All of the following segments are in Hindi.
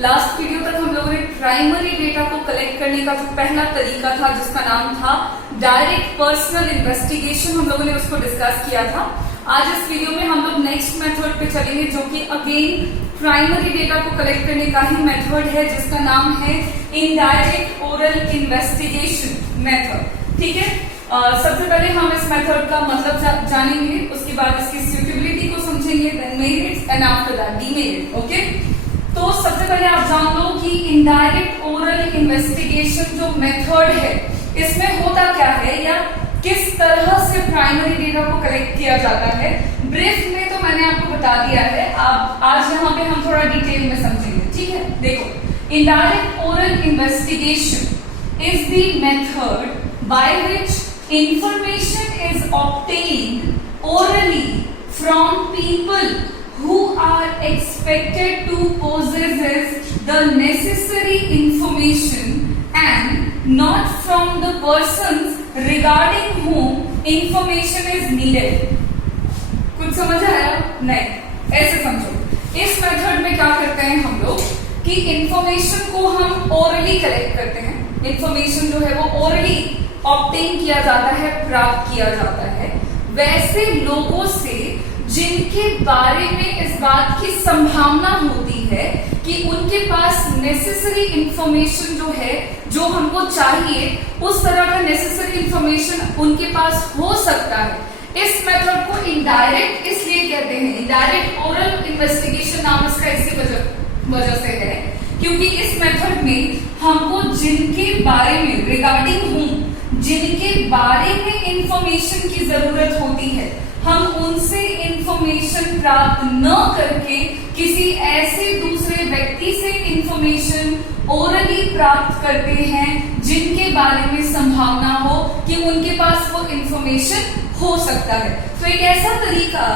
लास्ट वीडियो तक हम लोगों ने प्राइमरी डेटा को कलेक्ट करने का जो पहला तरीका था जिसका नाम था डायरेक्ट पर्सनल इन्वेस्टिगेशन, हम लोगों ने उसको डिस्कस किया था। आज इस वीडियो में हम लोग नेक्स्ट मेथड पे चलेंगे जो कि अगेन प्राइमरी डेटा को कलेक्ट करने का ही मेथड है जिसका नाम है इनडायरेक्ट ओरल इन्वेस्टिगेशन मेथड। ठीक है, सबसे पहले हम इस मेथड का मतलब जानेंगे, उसके बाद इसकी सुटेबिलिटी को समझेंगे, then merits and after that demerit. Okay, तो सबसे पहले आप जान लो कि इनडायरेक्ट ओरल इन्वेस्टिगेशन जो मेथड है इसमें होता क्या है या किस तरह से प्राइमरी डेटा को कलेक्ट किया जाता है। ब्रीफ में तो मैंने आपको बता दिया है, आज यहाँ पे हम थोड़ा डिटेल में समझेंगे। ठीक है, देखो, indirect oral investigation is the method by which information is obtained orally from people who are expected to possess the necessary information and not from the persons regarding whom information is needed। कुछ समझ आया? नहीं, ऐसे समझो। इस मेथड में क्या करते हैं हम लोग कि इंफॉर्मेशन को हम ओरली कलेक्ट करते हैं। इंफॉर्मेशन जो है वो ओरली ऑब्टेन किया जाता है, प्राप्त किया जाता है वैसे लोगों से जिनके बारे में इस बात की संभावना होती है कि उनके पास नेसेसरी इंफॉर्मेशन जो है, जो हमको चाहिए उस तरह का नेसेसरी इंफॉर्मेशन उनके पास हो सकता है। इस मेथड को इनडायरेक्ट इसलिए कहते हैं, इनडायरेक्ट ओरल इन्वेस्टिगेशन नाम इसका इसी वजह से है क्योंकि इस मेथड में हमको जिनके बारे में रिगार्डिंग हूं, जिनके बारे में इंफॉर्मेशन की जरूरत होती है, हम उनसे इंफॉर्मेशन प्राप्त न करके किसी ऐसे दूसरे व्यक्ति से इंफॉर्मेशन ओरली प्राप्त करते हैं जिनके बारे में संभावना हो कि उनके पास वो इंफॉर्मेशन हो सकता है। तो एक ऐसा तरीका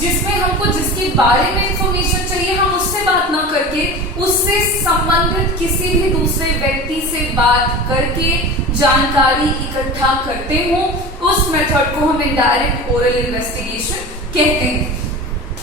जिसमें हमको जिसके बारे में इंफॉर्मेशन चाहिए हम उससे बात ना करके उससे संबंधित किसी भी दूसरे व्यक्ति से बात करके जानकारी इकट्ठा करते हो, उस मेथड को हम इनडायरेक्ट ओरल इन्वेस्टिगेशन कहते हैं।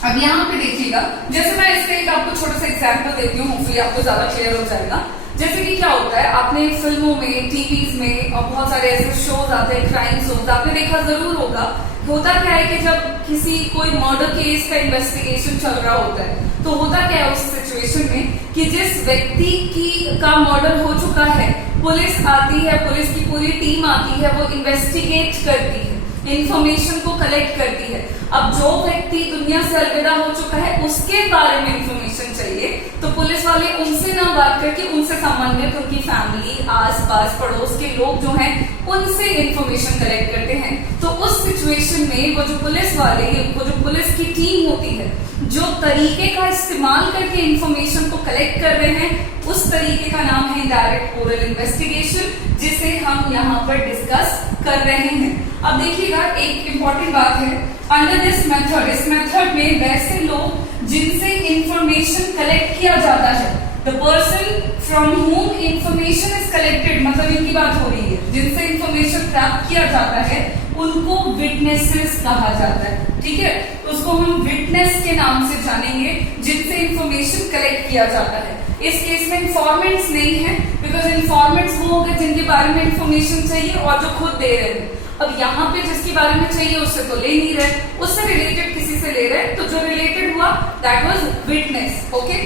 अब यहाँ पे देखिएगा, जैसे मैं इसका एक आपको छोटा सा एग्जाम्पल देती हूँ, होपफुली आपको ज्यादा क्लियर हो जाएगा। जैसे कि क्या होता है, आपने फिल्मों में, टीवीज में और बहुत सारे ऐसे शोज आते हैं, क्राइम शोज, आपने देखा जरूर होगा। होता क्या है कि जब किसी कोई मर्डर केस का इन्वेस्टिगेशन चल रहा होता है तो होता क्या है उस सिचुएशन में कि जिस व्यक्ति का मर्डर हो चुका है, पुलिस आती है, पुलिस की पूरी टीम आती है, वो इन्वेस्टिगेट करती है, इंफॉर्मेशन को कलेक्ट करती है। अब जो व्यक्ति दुनिया से अलविदा हो चुका है उसके बारे में इंफॉर्मेशन चाहिए तो पुलिस वाले उनसे ना बात करके उनसे संबंधित उनकी फैमिली, आसपास पड़ोस के लोग जो हैं उनसे इंफॉर्मेशन कलेक्ट करते हैं। तो उस सिचुएशन में वो जो पुलिस वाले, वो जो पुलिस की टीम होती है, जो तरीके का इस्तेमाल करके इंफॉर्मेशन को कलेक्ट कर रहे हैं उस तरीके का नाम है डायरेक्ट ओरल इन्वेस्टिगेशन, जिसे हम यहाँ पर डिस्कस कर रहे हैं। अब देखिएगा, एक इंपॉर्टेंट बात है, अंडर दिस मेथड, इस मेथड में वैसे लोग जिनसे इंफॉर्मेशन कलेक्ट किया जाता है, द पर्सन फ्रॉम हुम इंफॉर्मेशन इज कलेक्टेड, मतलब इनकी बात हो रही है, जिनसे इंफॉर्मेशन प्राप्त किया जाता है उनको विटनेसेस कहा जाता है। ठीक है, तो उसको हम विटनेस के नाम से जानेंगे जिनसे इंफॉर्मेशन कलेक्ट किया जाता है। इस केस में इंफॉर्मेंट्स नहीं है, बिकॉज इंफॉर्मेंट्स वो हो गए जिनके बारे में इंफॉर्मेशन चाहिए और जो खुद दे रहे हैं। अब यहाँ पे जिसके बारे में चाहिए उससे तो ले नहीं रहे, उससे रिलेटेड किसी से ले रहे, तो जो रिलेटेड हुआ दैट वाज विटनेस। ओके,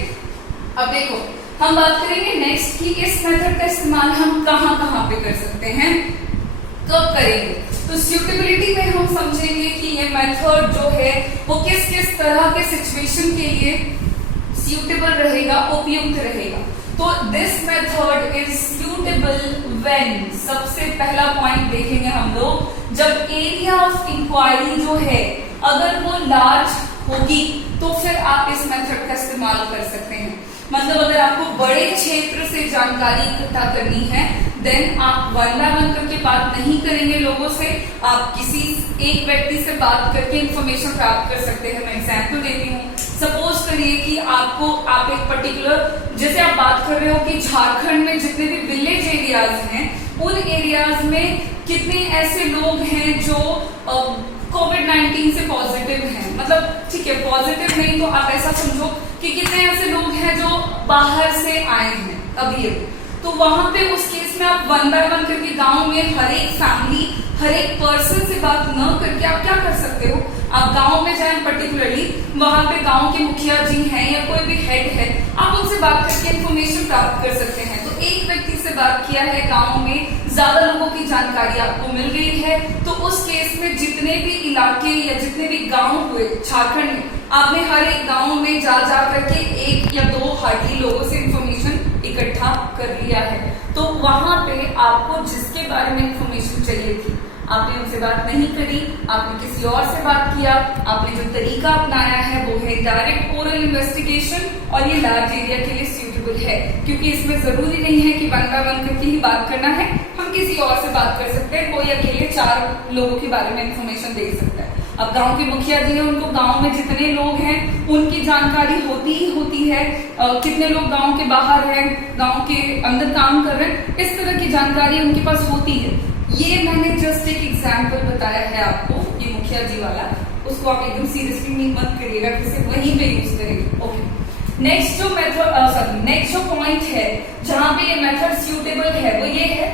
अब देखो हम बात करेंगे नेक्स्ट कि इस मेथड का इस्तेमाल हम कहाँ कहाँ पे कर सकते हैं, कब करेंगे। तो सुटेबिलिटी में हम समझेंगे कि ये मेथड जो है वो किस किस तरह के सिचुएशन के लिए सुटेबल रहेगा, उपयुक्त रहेगा। तो this method is suitable when, सबसे पहला पॉइंट देखेंगे हम लोग, जब एरिया ऑफ इंक्वायरी जो है अगर वो लार्ज होगी तो फिर आप इस मेथड का इस्तेमाल कर सकते हैं। मतलब अगर आपको बड़े क्षेत्र से जानकारी इकट्ठा करनी है देन आप वन बाय वन करके बात नहीं करेंगे लोगों से, आप किसी एक व्यक्ति से बात करके इंफॉर्मेशन प्राप्त कर सकते हैं। मैं एग्जाम्पल देती हूँ, सपोज करिए कि आप एक पर्टिकुलर, जैसे आप बात कर रहे हो कि झारखंड में जितने भी विलेज एरियाज हैं उन एरियाज में कितने ऐसे लोग हैं जो कोविड-19 से पॉजिटिव हैं। मतलब ठीक है, पॉजिटिव नहीं तो आप ऐसा समझो कि कितने ऐसे लोग हैं जो बाहर से आए हैं अभी, तो वहां पे उस केस में आप 1 बाय 1 करके गांव में हर एक फैमिली, हर एक पर्सन से बात न करके आप क्या कर सकते हो, आप गांव में जाएं, पर्टिकुलरली वहां पे गांव के मुखिया जी हैं या कोई भी हेड है, आप उनसे बात करके इन्फॉर्मेशन प्राप्त कर सकते हैं। तो एक व्यक्ति से बात किया है, गांव में ज्यादा लोगों की जानकारी आपको मिल गई है, तो उस केस में जितने भी इलाके या जितने भी गांव हुए झारखंड में, आपने हर एक गांव में जा करके 1 या 2 हार्डली लोगों से इन्फॉर्मेशन इकट्ठा कर लिया है। तो वहां पे आपको जिसके बारे में इन्फॉर्मेशन चाहिए थी, आपने उनसे बात नहीं करी, आपने किसी और से बात किया, आपने जो तरीका अपनाया है वो है डायरेक्ट ओरल इन्वेस्टिगेशन, और ये लार्ज एरिया के लिए सूटेबल है, क्योंकि इसमें जरूरी नहीं है कि 1 बाय 1 करके ही बात करना है, हम किसी और से बात कर सकते हैं, कोई अकेले 4 लोगों के बारे में इन्फॉर्मेशन दे सकता है। अब गांव के मुखिया जी हैं, उनको गांव में जितने लोग हैं उनकी जानकारी होती ही होती है, कितने लोग गांव के बाहर हैं, गांव के अंदर काम कर रहे हैं, इस तरह की जानकारी उनके पास होती है। ये मैंने जस्ट एक एग्जाम्पल बताया है आपको, ये मुखिया जी वाला, उसको आप एकदम सीरियसली मत करिएगा, किसी वहीं पे यूज करेंगे। ओके, नेक्स्ट जो मेथड नेक्स्ट जो पॉइंट है जहां पे ये मेथड सूटेबल है वो ये है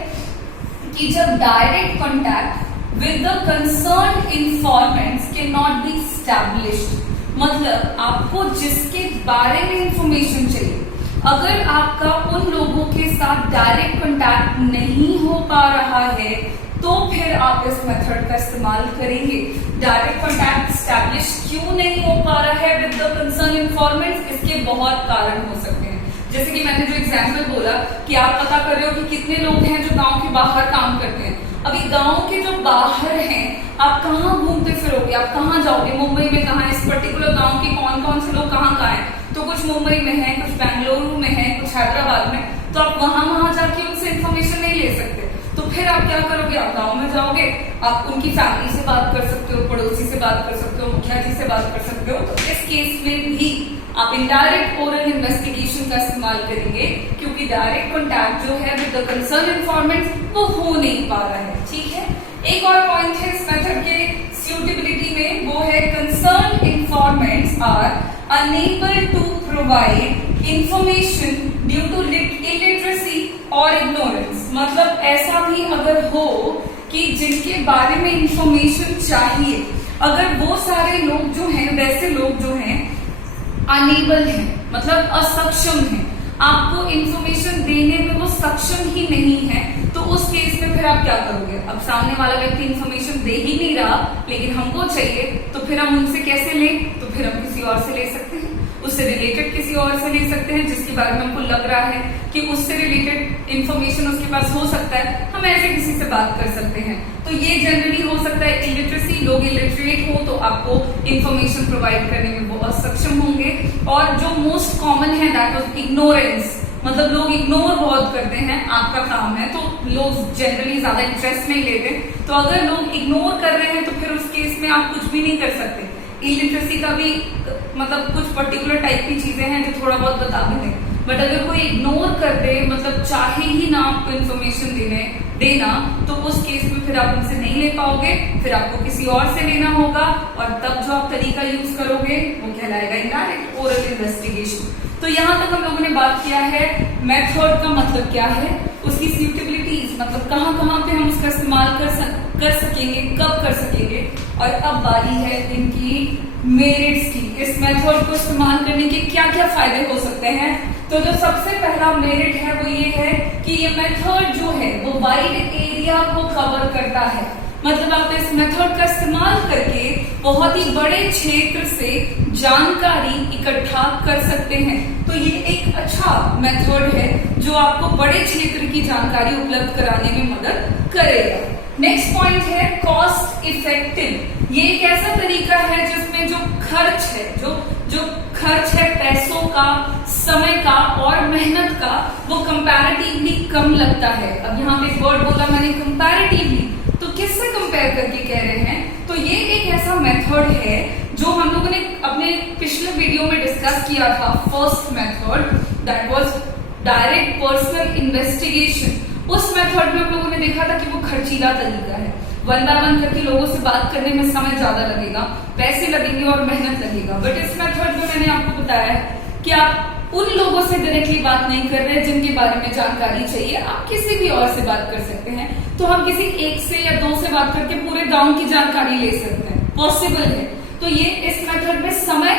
कि जब direct contact with the concerned informants cannot be established, मतलब आपको जिसके बारे में इंफॉर्मेशन चाहिए, अगर आपका उन लोगों के साथ डायरेक्ट कांटेक्ट नहीं हो पा रहा है तो फिर आप इस मेथड का इस्तेमाल करेंगे। डायरेक्ट कांटेक्ट एस्टैब्लिश क्यों नहीं हो पा रहा है विद द कंसर्न इन्फॉर्मेंट्स, इसके बहुत कारण हो सकते हैं। जैसे कि मैंने जो एग्जाम्पल बोला कि आप पता कर रहे हो कि कितने लोग हैं जो गांव के बाहर काम करते हैं, अभी गांव के जो बाहर हैं आप कहाँ घूमते फिरोगे, आप कहाँ जाओगे, मुंबई में कहाँ, इस पर्टिकुलर गांव के कौन कौन से लोग कहाँ कहाँ हैं, तो कुछ मुंबई में है, कुछ बेंगलुरु में है, कुछ हैदराबाद में, तो आप वहां जाके उनसे इन्फॉर्मेशन नहीं ले सकते। तो फिर आप क्या करोगे, आप गांव में जाओगे, आप उनकी फैमिली से बात कर सकते हो, पड़ोसी से बात कर सकते हो, मुखिया जी से बात कर सकते हो। तो इस केस में भी आप इनडायरेक्ट ओरल इन्वेस्टिगेशन का इस्तेमाल करेंगे, क्योंकि डायरेक्ट कॉन्टैक्ट जो है विद द कंसर्न इन्फॉर्मेंट वो हो नहीं पा रहा है। ठीक है, एक और पॉइंट है इस मेथड के सूटेबिलिटी में, वो है concern informants are unable to provide information due to illiteracy और इग्नोरेंस, मतलब ऐसा भी अगर हो कि जिनके बारे में इंफॉर्मेशन चाहिए, अगर वो सारे लोग जो हैं, वैसे लोग जो हैं अनेबल है, मतलब असक्षम है, आपको इंफॉर्मेशन देने में वो सक्षम ही नहीं है, तो उस केस में फिर आप क्या करोगे, अब सामने वाला व्यक्ति इंफॉर्मेशन दे ही नहीं रहा लेकिन हमको चाहिए, तो फिर हम उनसे कैसे लें, तो फिर हम किसी और से ले सकते हैं, उससे रिलेटेड किसी और से ले सकते हैं जिसके बारे में हमको लग रहा है कि उससे रिलेटेड इंफॉर्मेशन उसके पास हो सकता है, हम ऐसे किसी से बात कर सकते हैं। तो ये जनरली हो सकता है इलिटरेसी, लोग इलिटरेट हो तो आपको इंफॉर्मेशन प्रोवाइड करने में वो असक्षम होंगे, और जो मोस्ट कॉमन है दैट वाज इग्नोरेंस, मतलब लोग इग्नोर बहुत करते हैं, आपका काम है, तो लोग जनरली ज्यादा इंटरेस्ट नहीं लेते, तो अगर लोग इग्नोर कर रहे हैं तो फिर उस केस में आप कुछ भी नहीं कर सकते। इलिटरेसी का भी मतलब कुछ पर्टिकुलर टाइप की चीजें हैं जो थोड़ा बहुत बता देते, बट अगर कोई इग्नोर कर दे, मतलब चाहे ही ना आपको इन्फॉर्मेशन देना, तो उस केस में फिर आप उनसे नहीं ले पाओगे, फिर आपको किसी और से लेना होगा, और तब जो आप तरीका यूज करोगे वो कहलाएगा इनडायरेक्ट ओरल इन्वेस्टिगेशन। तो यहाँ तक हम लोगों ने बात किया है मेथड का मतलब क्या है, उसकी सूटेबिलिटीज, मतलब कहाँ कहाँ पे हम उसका इस्तेमाल कर सकेंगे, कब कर सकेंगे, और अब बारी है इनकी मेरिट्स की, इस मेथड को इस्तेमाल करने के क्या क्या फायदे हो सकते हैं। तो जो सबसे पहला मेरिट है वो ये है कि ये मेथड जो है वो वाइड एरिया को कवर करता है, मतलब आप इस मेथड का इस्तेमाल करके बहुत ही बड़े क्षेत्र से जानकारी इकट्ठा कर सकते हैं। तो ये एक अच्छा मेथड है जो आपको बड़े क्षेत्र की जानकारी उपलब्ध कराने में मदद करेगा। नेक्स्ट पॉइंट है कॉस्ट इफेक्टिव। ये एक ऐसा तरीका है जिसमें जो खर्च है, जो खर्च है पैसों का, समय का और मेहनत का, वो कंपैरेटिवली कम लगता है। अब यहाँ पे एक वर्ड बोला मैंने कंपैरेटिवली, तो किससे कंपेयर करके कह रहे हैं, तो ये एक ऐसा मेथड है जो हम लोगों ने अपने पिछले वीडियो में डिस्कस किया था। First method that was direct personal investigation. उस मेथड में हम लोगों ने देखा था कि वो खर्चीला तरीका है, 1 बाय 1 करके लोगों से बात करने में समय ज्यादा लगेगा, पैसे लगेंगे और मेहनत लगेगा। बट इस मेथड में मैंने आपको बताया है कि आप उन लोगों से डायरेक्टली बात नहीं कर रहे जिनके बारे में जानकारी चाहिए, आप किसी भी और से बात कर सकते हैं। तो हम किसी एक से या दो से बात करके पूरे गांव की जानकारी ले सकते हैं, पॉसिबल है। तो ये इस मेथड में समय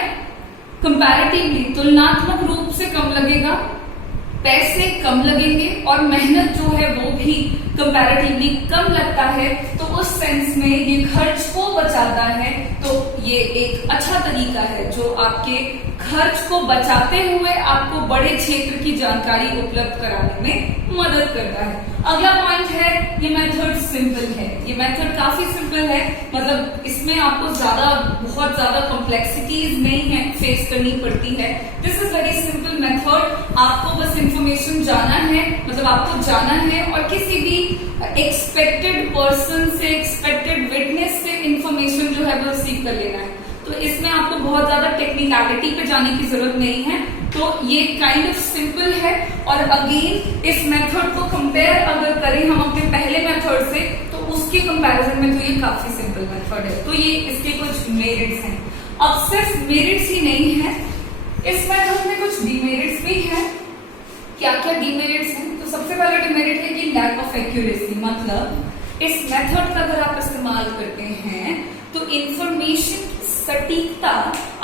कंपैरेटिवली तुलनात्मक रूप से कम लगेगा, पैसे कम लगेंगे और मेहनत जो है वो भी कंपैरेटिवली कम लगता है। तो उस सेंस में ये खर्च को बचाता है। तो ये एक अच्छा तरीका है जो आपके खर्च को बचाते हुए आपको बड़े क्षेत्र की जानकारी उपलब्ध कराने में मदद करता है। अगला पॉइंट है, ये मेथड सिंपल है। ये मेथड काफी सिंपल है, मतलब इसमें आपको बहुत ज्यादा कॉम्प्लेक्सिटीज नहीं है फेस करनी पड़ती है। This is very simple method. आपको बस इंफॉर्मेशन जाना है, मतलब आपको जाना है और किसी भी एक्सपेक्टेड पर्सन से, एक्सपेक्टेड विटनेस से इंफॉर्मेशन जो है वो रिसीव कर लेना है। तो इसमें आपको बहुत ज्यादा टेक्निकलिटी पे जाने की जरूरत नहीं है। तो ये काइंड ऑफ सिंपल है। और अगेन इस मेथड को कंपेयर अगर करें हम अपने पहले मेथड से, तो उसके कंपैरिजन में तो ये काफी सिंपल मेथड है। तो ये इसके कुछ मेरिट्स हैं। अब सिर्फ मेरिट्स ही नहीं है, इस मेथड में कुछ डिमेरिट्स भी हैं। क्या क्या डिमेरिट्स हैं? तो सबसे पहला डिमेरिट है कि लैक ऑफ एक्यूरेसी, मतलब इस मेथड का अगर आप इस्तेमाल करते हैं तो इंफॉर्मेशन की सटीकता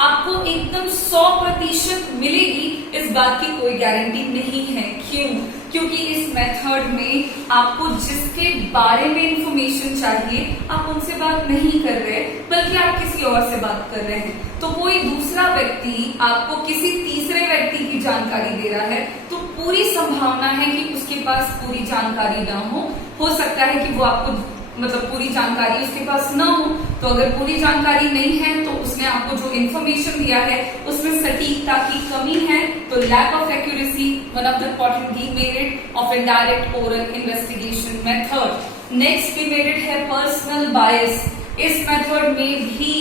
आपको एकदम 100% मिलेगी, इस बात की कोई गारंटी नहीं है। क्यों? क्योंकि इस मेथड में आपको जिसके बारे में इंफॉर्मेशन चाहिए आप उनसे बात नहीं कर रहे, बल्कि आप किसी और से बात कर रहे हैं। तो कोई दूसरा व्यक्ति आपको किसी तीसरे व्यक्ति की जानकारी दे रहा है, तो पूरी संभावना है कि उसके पास पूरी जानकारी ना हो सकता है कि वो आपको मतलब पूरी जानकारी उसके पास ना हो। तो अगर पूरी जानकारी नहीं है तो उसने आपको जो इन्फॉर्मेशन दिया है उसमें सटीकता की कमी है। तो lack of accuracy one of the important demerit of indirect oral investigation method. Next demerit है पर्सनल बायस। इस मेथड में भी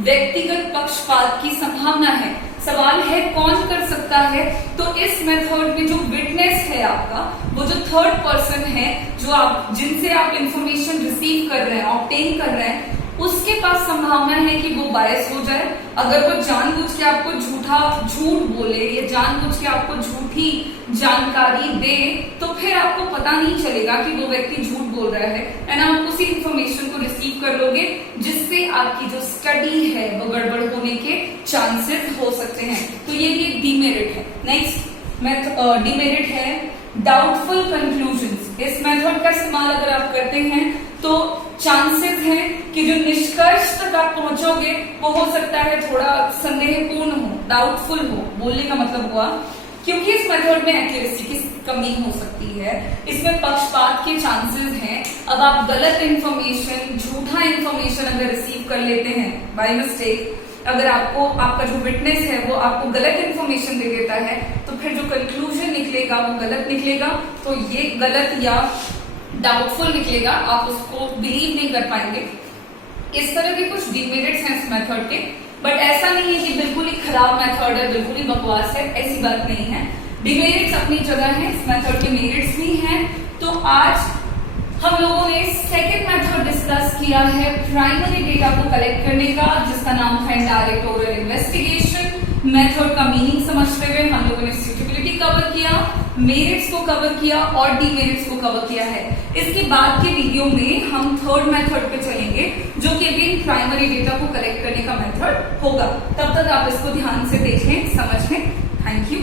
व्यक्तिगत पक्षपात की संभावना है। सवाल है कौन कर सकता है? तो इस मेथड में जो विटनेस है आपका, वो जो थर्ड पर्सन है, जो आप जिनसे आप इंफॉर्मेशन रिसीव कर रहे हैं, ऑब्टेन कर रहे हैं, उसके पास संभावना है कि वो बायस हो जाए। अगर वो जानबूझ के आपको झूठ बोले या जानबूझ के आपको झूठी जानकारी दे, तो फिर आपको पता नहीं चलेगा कि वो व्यक्ति झूठ बोल रहा है, एंड आप उसी इंफॉर्मेशन को रिसीव कर लोगे, जिससे आपकी जो स्टडी है वो गड़बड़ होने के चांसेस हो सकते हैं। तो ये भी एक डिमेरिट है। नेक्स्ट डिमेरिट है डाउटफुल कंक्लूजन्स। इस मेथड का इस्तेमाल अगर आप करते हैं तो चांसेस हैं कि जो निष्कर्ष तक आप पहुंचोगे वो हो सकता है थोड़ा संदेहपूर्ण हो, डाउटफुल हो। बोलने का मतलब हुआ क्योंकि इस मेथड में एक्यूरेसी की कमी हो सकती है, इसमें पक्षपात के चांसेस हैं। अब आप गलत इंफॉर्मेशन, झूठा इंफॉर्मेशन अगर रिसीव कर लेते हैं बाय मिस्टेक, अगर आपका जो विटनेस है वो आपको गलत इंफॉर्मेशन दे देता है, तो फिर जो कंक्लूजन निकलेगा वो गलत निकलेगा। तो ये गलत या डाउटफुल निकलेगा, आप उसको बिलीव नहीं कर पाएंगे। इस तरह के कुछ डिमेरिट्स हैं इस मेथड के, बट ऐसा नहीं है कि बिल्कुल ही खराब मेथड है, बिल्कुल ही बकवास है, ऐसी बात नहीं है। डिमेरिट्स अपनी जगह है, इस मेथड के मेरिट्स भी हैं। तो आज हम लोगों ने सेकेंड मेथड डिस्कस किया है प्राइमरी डेटा को कलेक्ट करने का, जिसका नाम था इनडायरेक्ट ओरल इन्वेस्टिगेशन। मेथड का मीनिंग समझते हुए हम लोगों ने सूटेबिलिटी कवर किया, मेरिट्स को कवर किया और डीमेरिट्स को कवर किया है। इसके बाद के वीडियो में हम थर्ड मेथड पे चलेंगे, जो कि अगेन प्राइमरी डेटा को कलेक्ट करने का मेथड होगा। तब तक आप इसको ध्यान से देखें, समझें। Thank you.